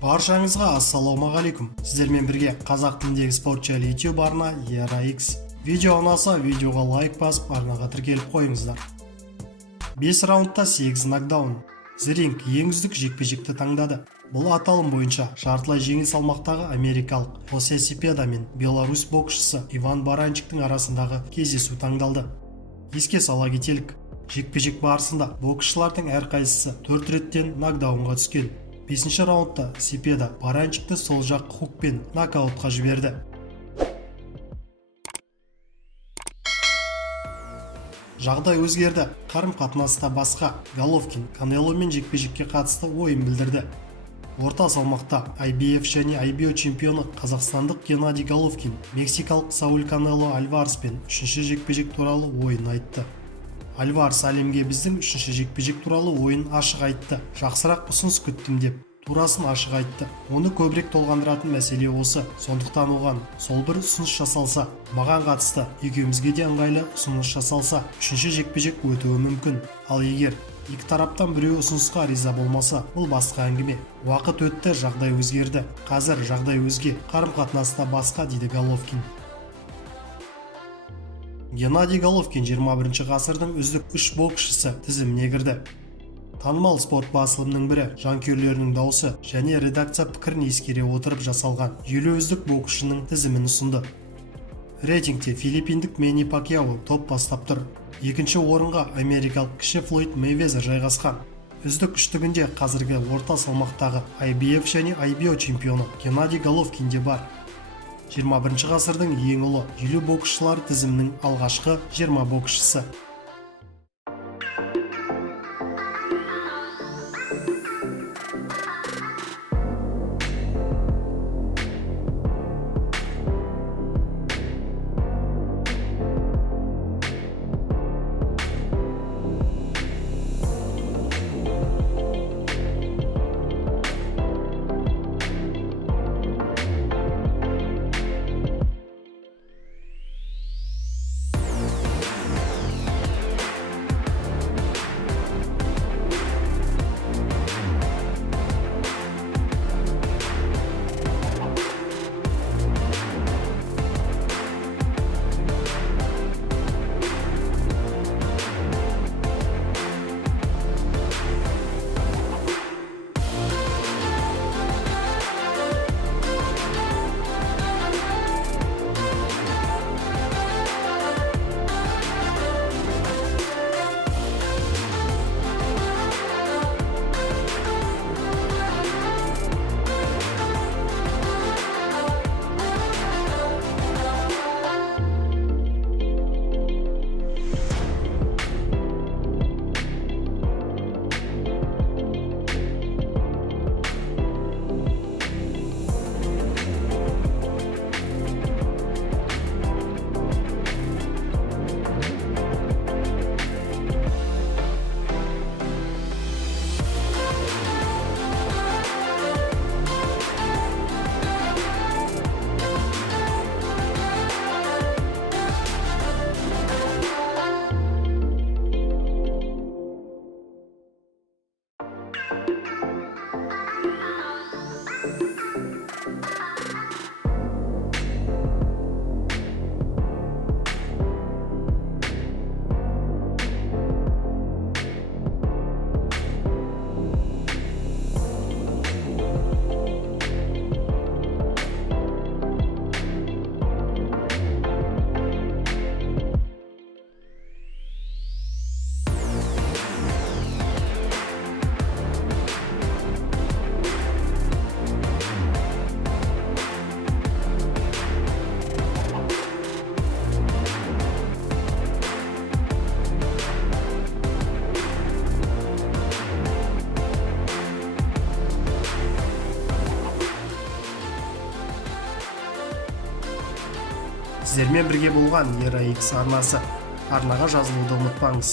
Баршаңызға ассалаумағалейкум. Сіздермен бірге қазақ тіліндегі спорт жайлы YouTube арна ERA-X. Видео ұнаса, видеоға лайк басып, арнаға тіркеліп қойыңыздар. 5 раундта 8 нокдаун. Зринг ең үздік жекпе-жекті таңдады. Бұл аталым бойынша жартылай жеңіл салмақтағы америкалық Хосе Сепеда мен беларусь боксшысы Иван Баранчиктің арасындағы кездесу таңдалды. Еске сала кетелік, жекпе-жек барысында боксшылардың әрқайсысы 4 реттен нокдаунға түскен. 5-ші раундта Сепеда Баранчикті сол жақ хукпен нокаутқа жіберді. Жағдай өзгерді. Қарым-қатынаста басқа. Головкин Канеломен жекпе-жекке қатысты ойын білдірді. Орта салмақта IBF және IBO чемпионы қазақстандық Геннадий Головкин мексикалық Сауль Канело Альвареспен 3-ші жекпе-жек туралы ойын айтты. Альварес әлемге біздің 3-ші жекпе-жек туралы ойын ашық айтты. Жақсырақ ұсыныс күттім деп турасын ашық айтты. Оны көбірек толғандыратын мәселе осы. Сондықтан оған сол бір ұсыныс жасалса, маған қатысты екеумізге де ыңғайлы ұсыныс жасалса, 3-ші жекпе-жек өтуі мүмкін. Ал егер екі тараптан біреу ұсынысқа риза болмаса, бұл басқа әңгіме. Уақыт өтті, жағдай өзгерді. Қазір жағдай өзге, қарым-қатынаста басқа, дейді Головкин. Геннадий Головкин 21 ғасырдың үздік 3 боксшысы тізіміне кірді. Танымал спорт басылымның бірі жанкүйерлерінің дауысы және редакция пікірін ескере отырып жасалған елу үздік боксшының тізімін ұсынды. Рейтингте филиппиндік Мэнни Пакьяо топ бастап тұр. Екінші орынға америкалық кіші Флойд Мейвезер жайғасқан. Үздік үштігінде қазіргі орта салмақтағы IBF және IBO чемпионы Геннадий Головкин де бар. 21 ғасырдың ең ұлы елу боксшылар тізімінің алғашқы 20 боксшысы. Сіздермен бірге болған ERA-X арнасы. Арнаға жазылуды ұмытпаңыз.